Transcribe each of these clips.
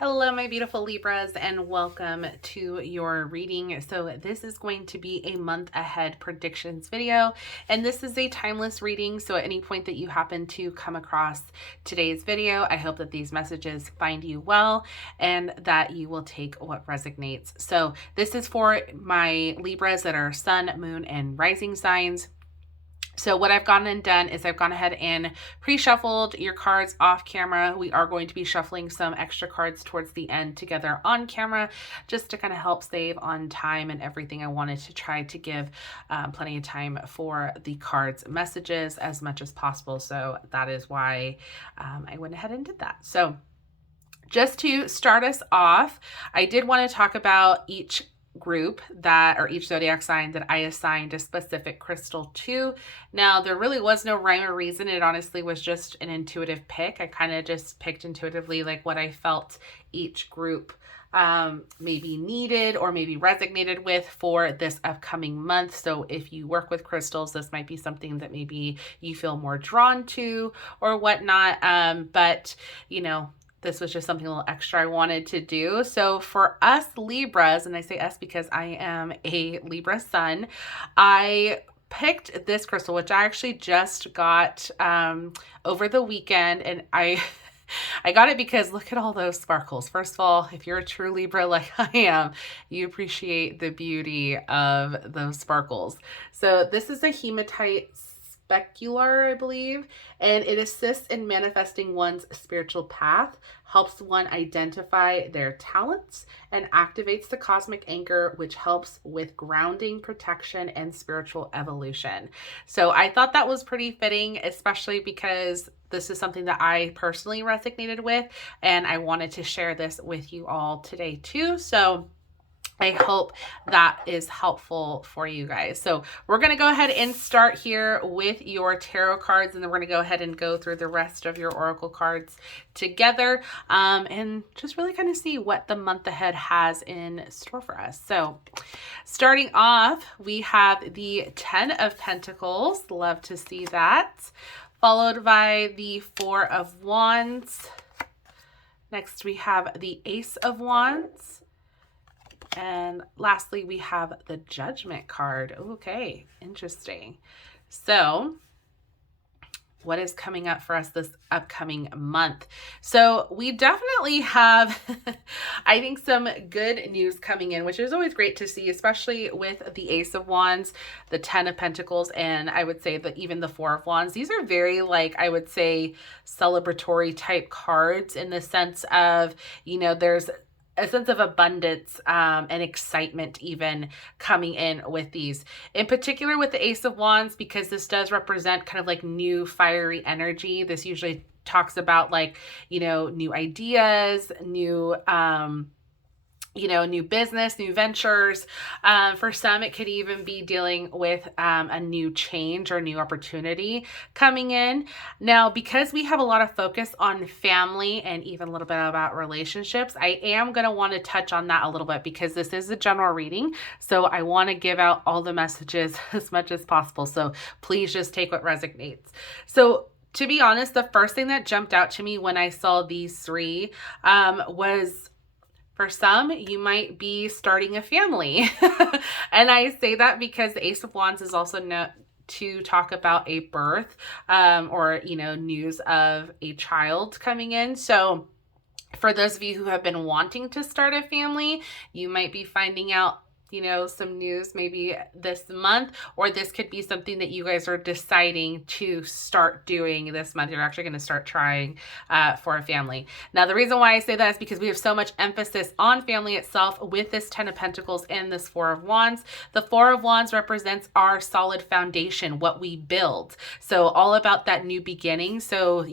Hello, my beautiful Libras, and welcome to your reading. So this is going to be a month ahead predictions video, and this is a timeless reading. So at any point that you happen to come across today's video, I hope that these messages find you well and that you will take what resonates. So this is for my Libras that are sun, moon, and rising signs. So what I've gone and done is I've gone ahead and pre-shuffled your cards off camera. We are going to be shuffling some extra cards towards the end together on camera, just to kind of help save on time and everything. I wanted to try to give plenty of time for the cards messages as much as possible. So that is why I went ahead and did that. So just to start us off, I did want to talk about each group or each zodiac sign that I assigned a specific crystal to. Now, there really was no rhyme or reason. It honestly was just an intuitive pick. I kind of just picked intuitively like what I felt each group maybe needed or maybe resonated with for this upcoming month. So if you work with crystals, this might be something that maybe you feel more drawn to or whatnot. But this was just something a little extra I wanted to do. So for us Libras, and I say us because I am a Libra sun, I picked this crystal, which I actually just got over the weekend, and I got it because look at all those sparkles. First of all, if you're a true Libra like I am, you appreciate the beauty of those sparkles. So this is a hematite specular, I believe, and it assists in manifesting one's spiritual path, helps one identify their talents, and activates the cosmic anchor, which helps with grounding, protection, and spiritual evolution. So I thought that was pretty fitting, especially because this is something that I personally resonated with, and I wanted to share this with you all today too. So I hope that is helpful for you guys. So we're going to go ahead and start here with your tarot cards, and then we're going to go ahead and go through the rest of your oracle cards together and just really kind of see what the month ahead has in store for us. So starting off, we have the 10 of Pentacles. Love to see that. Followed by the 4 of Wands. Next, we have the Ace of Wands. And lastly, we have the Judgment card. Okay, interesting. So what is coming up for us this upcoming month? So we definitely have, I think, some good news coming in, which is always great to see, especially with the Ace of Wands, the 10 of Pentacles, and I would say that even the 4 of Wands. These are very, I would say, celebratory type cards in the sense of, there's a sense of abundance and excitement even coming in with these. In particular with the Ace of Wands, because this does represent kind of like new fiery energy. This usually talks about new ideas, new new business, new ventures. For some, it could even be dealing with a new change or new opportunity coming in. Now, because we have a lot of focus on family and even a little bit about relationships, I am going to want to touch on that a little bit because this is a general reading. So I want to give out all the messages as much as possible. So please just take what resonates. So to be honest, the first thing that jumped out to me when I saw these three was, for some, you might be starting a family. And I say that because the Ace of Wands is also known to talk about a birth or, news of a child coming in. So for those of you who have been wanting to start a family, you might be finding out some news maybe this month, or this could be something that you guys are deciding to start doing this month. You're actually going to start trying for a family. Now, the reason why I say that is because we have so much emphasis on family itself with this 10 of Pentacles and this 4 of Wands. The 4 of Wands represents our solid foundation, what we build. So all about that new beginning. So,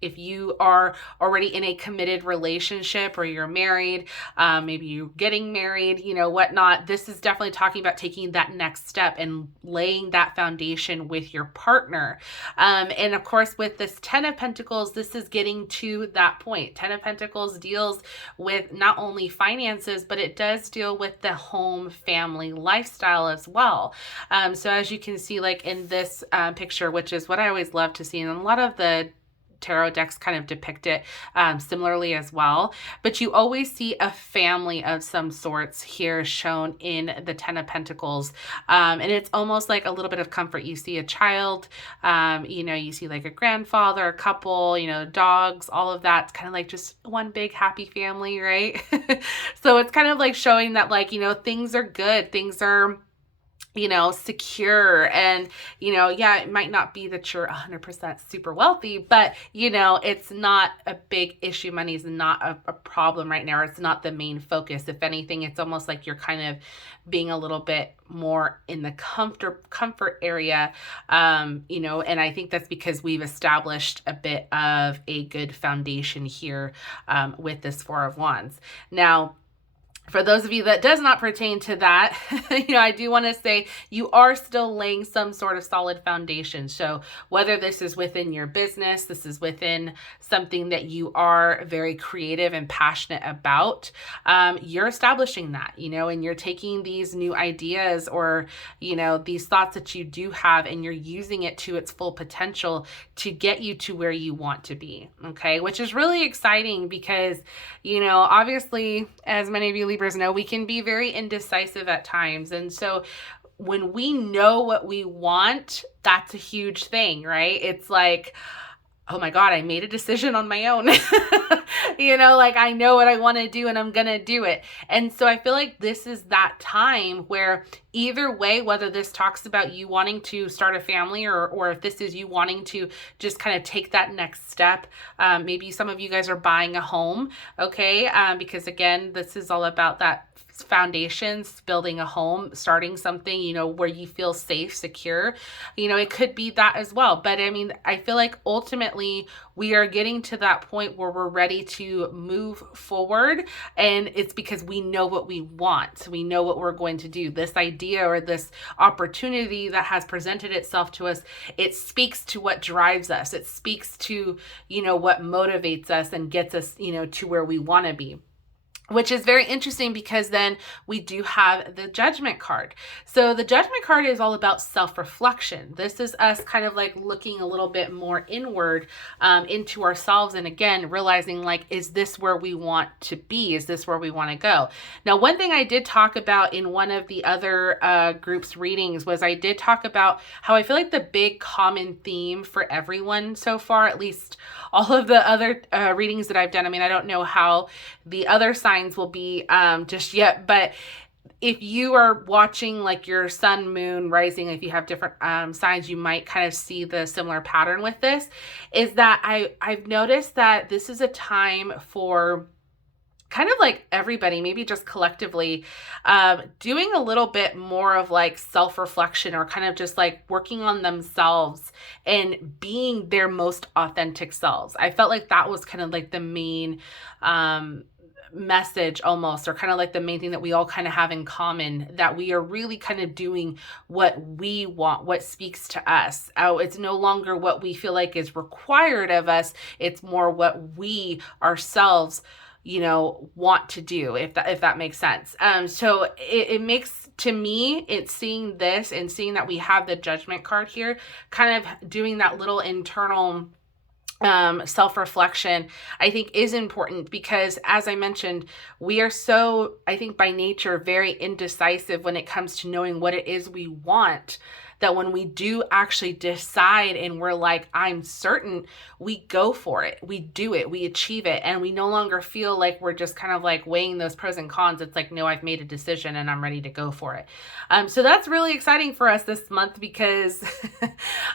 if you are already in a committed relationship or you're married, maybe you're getting married, whatnot, this is definitely talking about taking that next step and laying that foundation with your partner. And of course, with this 10 of Pentacles, this is getting to that point. 10 of Pentacles deals with not only finances, but it does deal with the home family lifestyle as well. So as you can see, in this picture, which is what I always love to see, and a lot of the tarot decks kind of depict it similarly as well. But you always see a family of some sorts here shown in the Ten of Pentacles. And it's almost like a little bit of comfort. You see a child, you see like a grandfather, a couple, dogs, all of that's kind of like just one big happy family, right? So it's kind of like showing that like, things are good, things are secure. And, yeah, it might not be that you're 100% super wealthy, but, it's not a big issue. Money is not a problem right now. It's not the main focus. If anything, it's almost like you're kind of being a little bit more in the comfort area, and I think that's because we've established a bit of a good foundation here with this Four of Wands. Now, for those of you that does not pertain to that, I do want to say you are still laying some sort of solid foundation. So whether this is within your business, this is within something that you are very creative and passionate about, you're establishing that, and you're taking these new ideas or, these thoughts that you do have, and you're using it to its full potential to get you to where you want to be. Okay. Which is really exciting because, obviously, as many of you Libras know, we can be very indecisive at times. And so when we know what we want, that's a huge thing, right? It's like, oh my God, I made a decision on my own. Like I know what I want to do and I'm going to do it. And so I feel like this is that time where either way, whether this talks about you wanting to start a family or if this is you wanting to just kind of take that next step, maybe some of you guys are buying a home, okay? Because again, this is all about that foundations, building a home, starting something, where you feel safe, secure, it could be that as well. But I mean, I feel like ultimately we are getting to that point where we're ready to move forward. And it's because we know what we want. We know what we're going to do. This idea or this opportunity that has presented itself to us, it speaks to what drives us. It speaks to, what motivates us and gets us, to where we want to be. Which is very interesting because then we do have the Judgment card. So the Judgment card is all about self-reflection. This is us kind of like looking a little bit more inward into ourselves. And again, realizing like, is this where we want to be? Is this where we want to go? Now, one thing I did talk about in one of the other groups readings was I did talk about how I feel like the big common theme for everyone so far, at least all of the other readings that I've done. I mean, I don't know how the other signs will be just yet, but if you are watching like your sun, moon, rising, if you have different signs, you might kind of see the similar pattern with this, is that I've noticed that this is a time for kind of like everybody, maybe just collectively, doing a little bit more of like self-reflection or kind of just like working on themselves and being their most authentic selves. I felt like that was kind of like the main message almost, or kind of like the main thing that we all kind of have in common, that we are really kind of doing what we want, what speaks to us. Oh, it's no longer what we feel like is required of us. It's more what we ourselves want to do, if that makes sense. So it makes, to me, it's seeing this and seeing that we have the Judgment card here, kind of doing that little internal self-reflection, I think is important because, as I mentioned, we are so, I think by nature, very indecisive when it comes to knowing what it is we want, that when we do actually decide and we're like, I'm certain, we go for it, we do it, we achieve it, and we no longer feel like we're just kind of like weighing those pros and cons. It's like, no, I've made a decision and I'm ready to go for it. So that's really exciting for us this month because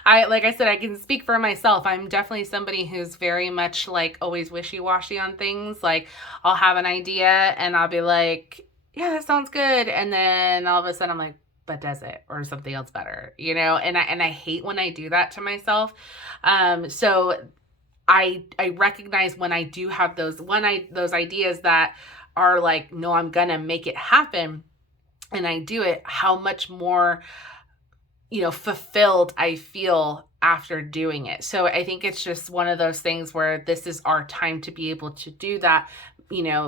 like I said, I can speak for myself. I'm definitely somebody who's very much like always wishy-washy on things. Like I'll have an idea and I'll be like, yeah, that sounds good. And then all of a sudden I'm like, but does it, or something else better, and I hate when I do that to myself. So I recognize when I do have those ideas that are like, no, I'm gonna make it happen, and I do it, how much more fulfilled I feel after doing it. So I think it's just one of those things where this is our time to be able to do that,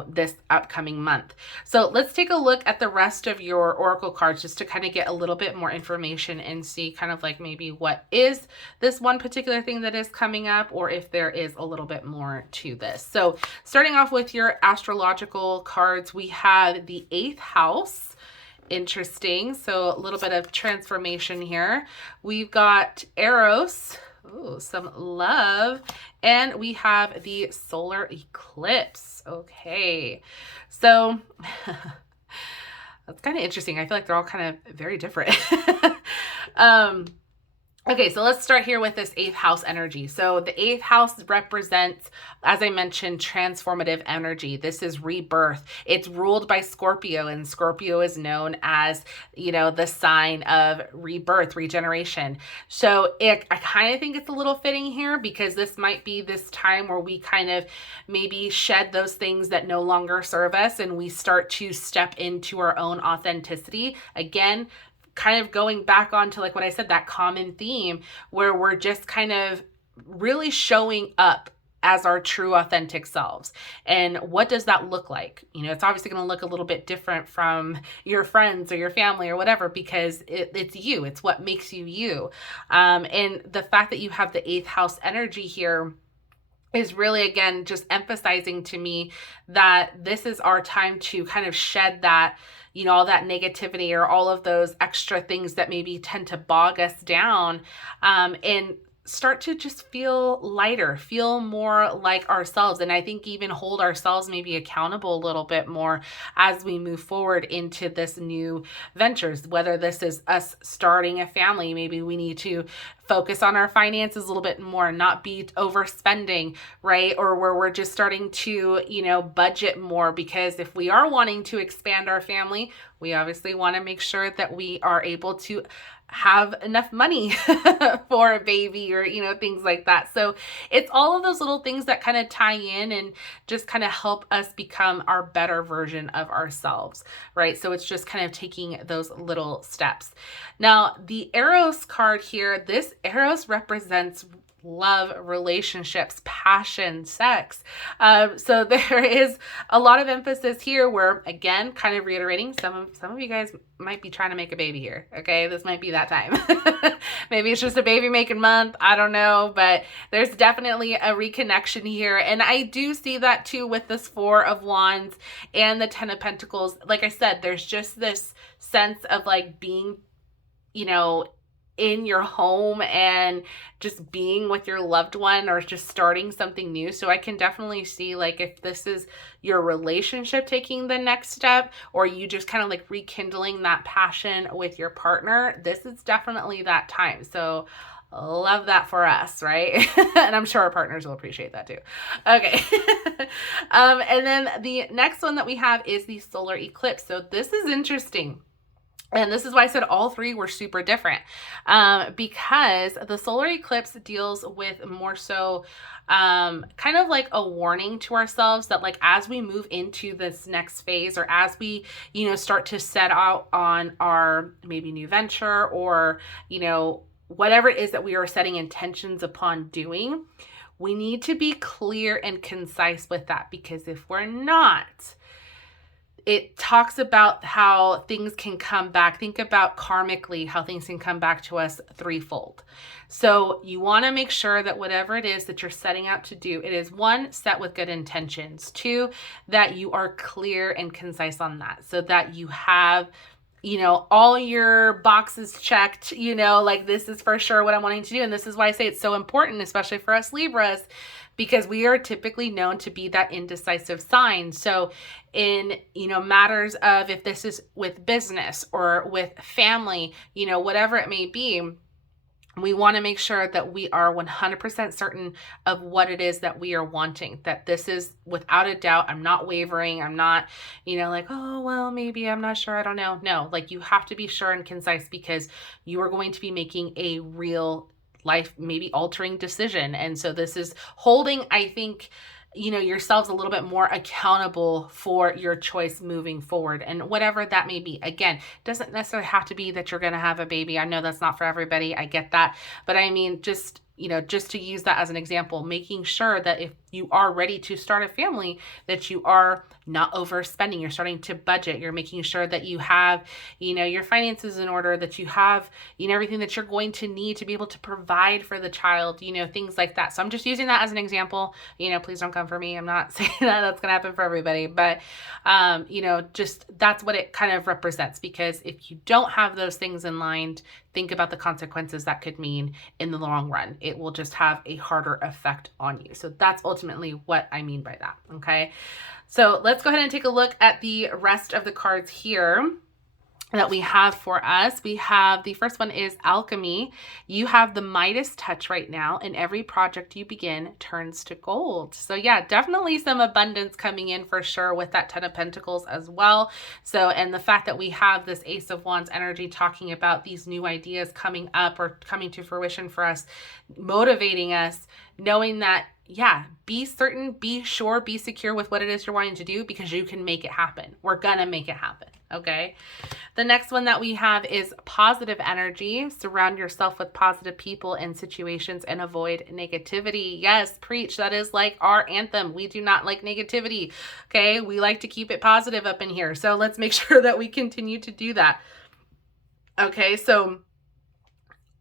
this upcoming month. So let's take a look at the rest of your oracle cards just to kind of get a little bit more information and see kind of like maybe what is this one particular thing that is coming up, or if there is a little bit more to this. So starting off with your astrological cards, we have the 8th house. Interesting. So a little bit of transformation here. We've got Eros. Ooh, some love. And we have the solar eclipse. Okay. So that's kind of interesting. I feel like they're all kind of very different. Okay, so let's start here with this 8th house energy. So the 8th house represents, as I mentioned, transformative energy. This is rebirth. It's ruled by Scorpio, and Scorpio is known as, the sign of rebirth, regeneration. So I kind of think it's a little fitting here because this might be this time where we kind of maybe shed those things that no longer serve us and we start to step into our own authenticity. Again, kind of going back onto like what I said, that common theme where we're just kind of really showing up as our true authentic selves. And what does that look like? It's obviously going to look a little bit different from your friends or your family or whatever, because it's you. It's what makes you you. And the fact that you have the 8th house energy here is really, again, just emphasizing to me that this is our time to kind of shed that, all that negativity or all of those extra things that maybe tend to bog us down, and start to just feel lighter, feel more like ourselves. And I think even hold ourselves maybe accountable a little bit more as we move forward into this new ventures, whether this is us starting a family. Maybe we need to focus on our finances a little bit more, not be overspending, right? Or where we're just starting to, budget more, because if we are wanting to expand our family, we obviously want to make sure that we are able to have enough money for a baby or, things like that. So it's all of those little things that kind of tie in and just kind of help us become our better version of ourselves, right? So it's just kind of taking those little steps. Now, the Eros card here, this Eros represents love, relationships, passion, sex. So there is a lot of emphasis here where, again, kind of reiterating, some of you guys might be trying to make a baby here. Okay. This might be that time. Maybe it's just a baby making month. I don't know, but there's definitely a reconnection here. And I do see that too with this 4 of Wands and the 10 of Pentacles. Like I said, there's just this sense of like being, in your home and just being with your loved one or just starting something new. So I can definitely see like if this is your relationship taking the next step, or you just kind of like rekindling that passion with your partner, this is definitely that time. So love that for us, right? And I'm sure our partners will appreciate that too. Okay. And then the next one that we have is the solar eclipse. So this is interesting. And this is why I said all 3 were super different, because the solar eclipse deals with more so kind of like a warning to ourselves that like as we move into this next phase, or as we, start to set out on our maybe new venture, or, whatever it is that we are setting intentions upon doing, we need to be clear and concise with that, because if we're not, it talks about how things can come back. Think about karmically how things can come back to us threefold. So you want to make sure that whatever it is that you're setting out to do, it is 1, set with good intentions. 2, that you are clear and concise on that, so that you have, all your boxes checked, like this is for sure what I'm wanting to do. And this is why I say it's so important, especially for us Libras, because we are typically known to be that indecisive sign. So in, matters of if this is with business or with family, whatever it may be, we want to make sure that we are 100% certain of what it is that we are wanting, that this is without a doubt. I'm not wavering. I'm not, like, oh, well, maybe I'm not sure. I don't know. No, like you have to be sure and concise, because you are going to be making a real life, maybe altering decision. And so this is holding, I think, yourselves a little bit more accountable for your choice moving forward, and whatever that may be. Again, doesn't necessarily have to be that you're going to have a baby. I know that's not for everybody. I get that. But I mean, just to use that as an example, making sure that if you are ready to start a family, that you are not overspending, you're starting to budget, you're making sure that you have, your finances in order, that you have, everything that you're going to need to be able to provide for the child, things like that. So I'm just using that as an example. Please don't come for me. I'm not saying that that's going to happen for everybody, but, just that's what it kind of represents, because if you don't have those things in line, think about the consequences that could mean in the long run. It will just have a harder effect on you. So that's ultimately what I mean by that. Okay. So let's go ahead and take a look at the rest of the cards here that we have for us. We have, the first one is Alchemy. You have the Midas touch right now, and every project you begin turns to gold. So yeah, definitely some abundance coming in for sure with that 10 of Pentacles as well. So, and the fact that we have this Ace of Wands energy talking about these new ideas coming up or coming to fruition for us, motivating us, knowing that, yeah, be certain, be sure, be secure with what it is you're wanting to do, because you can make it happen. We're gonna make it happen. Okay. The next one that we have is Positive Energy. Surround yourself with positive people and situations and avoid negativity. Yes, preach. That is like our anthem. We do not like negativity. Okay. We like to keep it positive up in here. So let's make sure that we continue to do that. Okay. So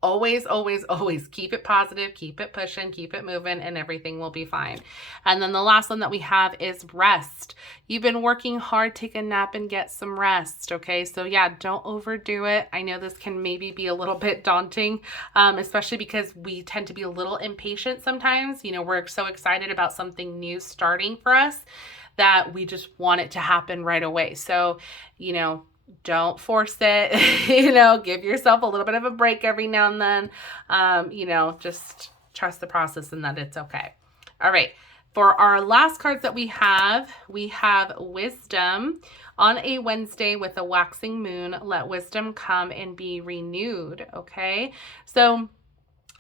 always, always, always keep it positive, keep it pushing, keep it moving, and everything will be fine. And then the last one that we have is Rest. You've been working hard, take a nap and get some rest. Okay. So yeah, don't overdo it. I know this can maybe be a little bit daunting, especially because we tend to be a little impatient sometimes. We're so excited about something new starting for us that we just want it to happen right away. So, don't force it, give yourself a little bit of a break every now and then, just trust the process and that it's okay. All right. For our last cards that we have Wisdom. On a Wednesday with a waxing moon, let wisdom come and be renewed. Okay. So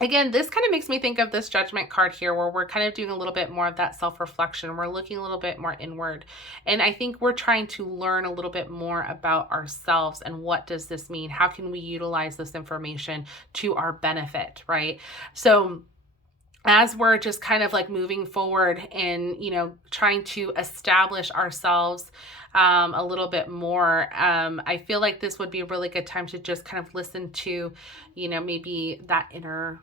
again, this kind of makes me think of this Judgment card here, where we're kind of doing a little bit more of that self-reflection. We're looking a little bit more inward. And I think we're trying to learn a little bit more about ourselves and what does this mean? How can we utilize this information to our benefit, right? So as we're just kind of like moving forward and, trying to establish ourselves a little bit more, I feel like this would be a really good time to just kind of listen to, maybe that inner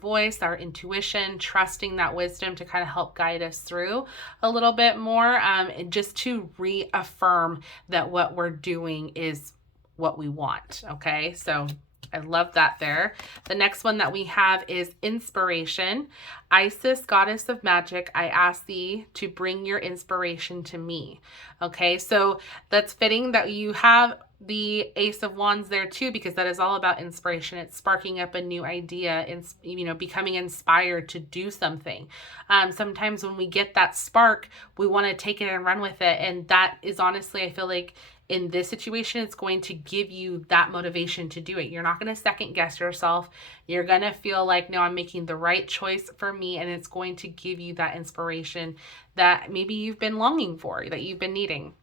voice, our intuition, trusting that wisdom to kind of help guide us through a little bit more, and just to reaffirm that what we're doing is what we want. Okay. So I love that there. The next one that we have is Inspiration. Isis, goddess of magic, I ask thee to bring your inspiration to me. Okay, so that's fitting that you have the Ace of Wands there too, because that is all about inspiration. It's sparking up a new idea and, becoming inspired to do something. Sometimes when we get that spark, we want to take it and run with it. And that is honestly, I feel like in this situation, it's going to give you that motivation to do it. You're not going to second guess yourself. You're going to feel like, no, I'm making the right choice for me. And it's going to give you that inspiration that maybe you've been longing for, that you've been needing.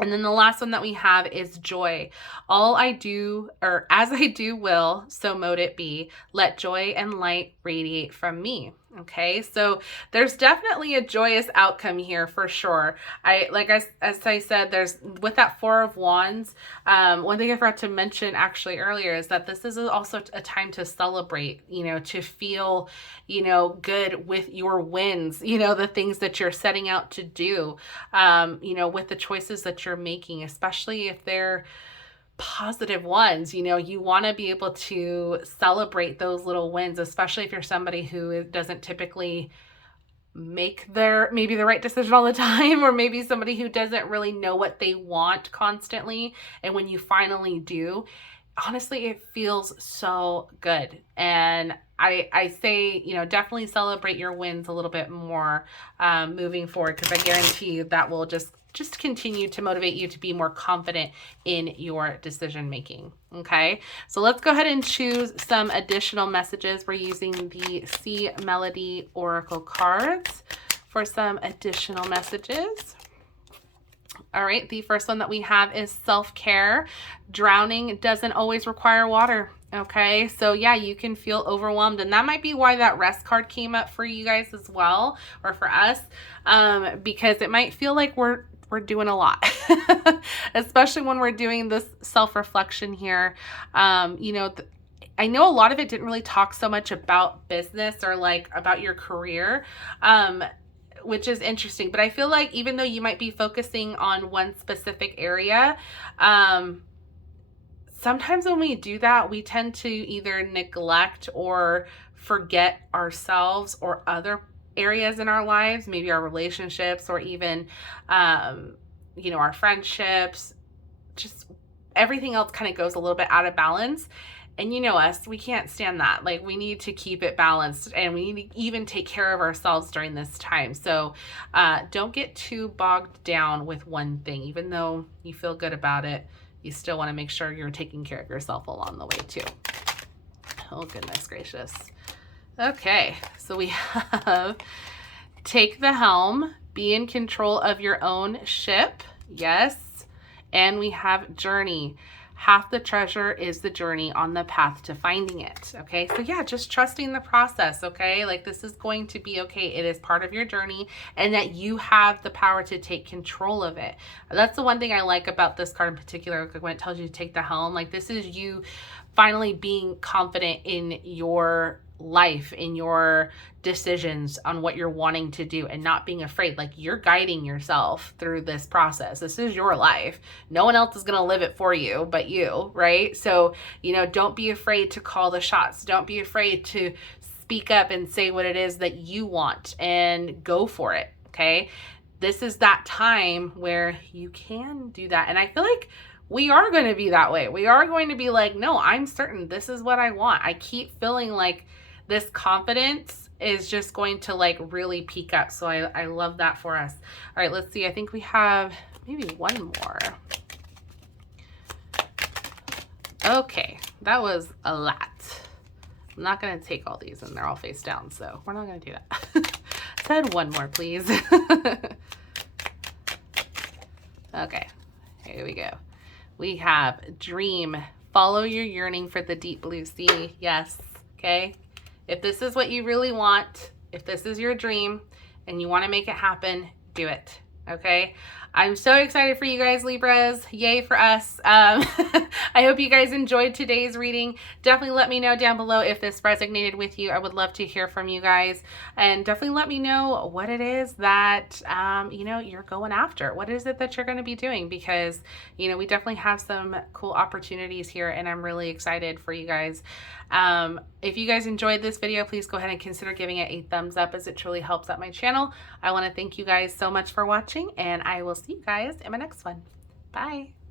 And then the last one that we have is Joy. All I do, or as I do will, so mote it be. Let joy and light radiate from me. Okay, so there's definitely a joyous outcome here for sure. As I said, there's with that Four of Wands. One thing I forgot to mention actually earlier is that this is also a time to celebrate, to feel, good with your wins, the things that you're setting out to do, with the choices that you're making, especially if they're positive ones. You want to be able to celebrate those little wins, especially if you're somebody who doesn't typically make maybe the right decision all the time, or maybe somebody who doesn't really know what they want constantly. And when you finally do, honestly, it feels so good. And I say, definitely celebrate your wins a little bit more moving forward, because I guarantee you that will just continue to motivate you to be more confident in your decision making. Okay, so let's go ahead and choose some additional messages. We're using the C Melody Oracle cards for some additional messages. All right, the first one that we have is self-care. Drowning doesn't always require water. Okay, so yeah, you can feel overwhelmed, and that might be why that rest card came up for you guys as well, or for us, because it might feel like we're doing a lot, especially when we're doing this self-reflection here. You know, I know a lot of it didn't really talk so much about business or like about your career, which is interesting. But I feel like even though you might be focusing on one specific area, sometimes when we do that, we tend to either neglect or forget ourselves or other areas in our lives, maybe our relationships or even, you know, our friendships. Just everything else kind of goes a little bit out of balance. And you know us, we can't stand that. Like, we need to keep it balanced, and we need to even take care of ourselves during this time. So don't get too bogged down with one thing. Even though you feel good about it, you still want to make sure you're taking care of yourself along the way too. Oh, goodness gracious. Okay, so we have take the helm, be in control of your own ship. Yes. And we have journey. Half the treasure is the journey on the path to finding it. Okay, so yeah, just trusting the process. Okay, like this is going to be okay. It is part of your journey, and that you have the power to take control of it. That's the one thing I like about this card in particular, when it tells you to take the helm. Like, this is you finally being confident in your life, in your decisions on what you're wanting to do, and not being afraid. Like, you're guiding yourself through this process. This is your life. No one else is going to live it for you but you, right? So, you know, don't be afraid to call the shots. Don't be afraid to speak up and say what it is that you want, and go for it. Okay, this is that time where you can do that. And I feel like we are going to be that way. We are going to be like, no, I'm certain this is what I want. I keep feeling like this confidence is just going to like really peak up. So I love that for us. All right, let's see. I think we have maybe one more. Okay, that was a lot. I'm not going to take all these, and they're all face down, so we're not going to do that. Said one more, please. Okay, here we go. We have dream. Follow your yearning for the deep blue sea. Yes. Okay. If this is what you really want, if this is your dream and you want to make it happen, do it. Okay. I'm so excited for you guys, Libras. Yay for us. I hope you guys enjoyed today's reading. Definitely let me know down below if this resonated with you. I would love to hear from you guys, and definitely let me know what it is that, you know, you're going after. What is it that you're going to be doing? Because, you know, we definitely have some cool opportunities here, and I'm really excited for you guys. If you guys enjoyed this video, please go ahead and consider giving it a thumbs up, as it truly helps out my channel. I want to thank you guys so much for watching, and I will see you guys in my next one. Bye.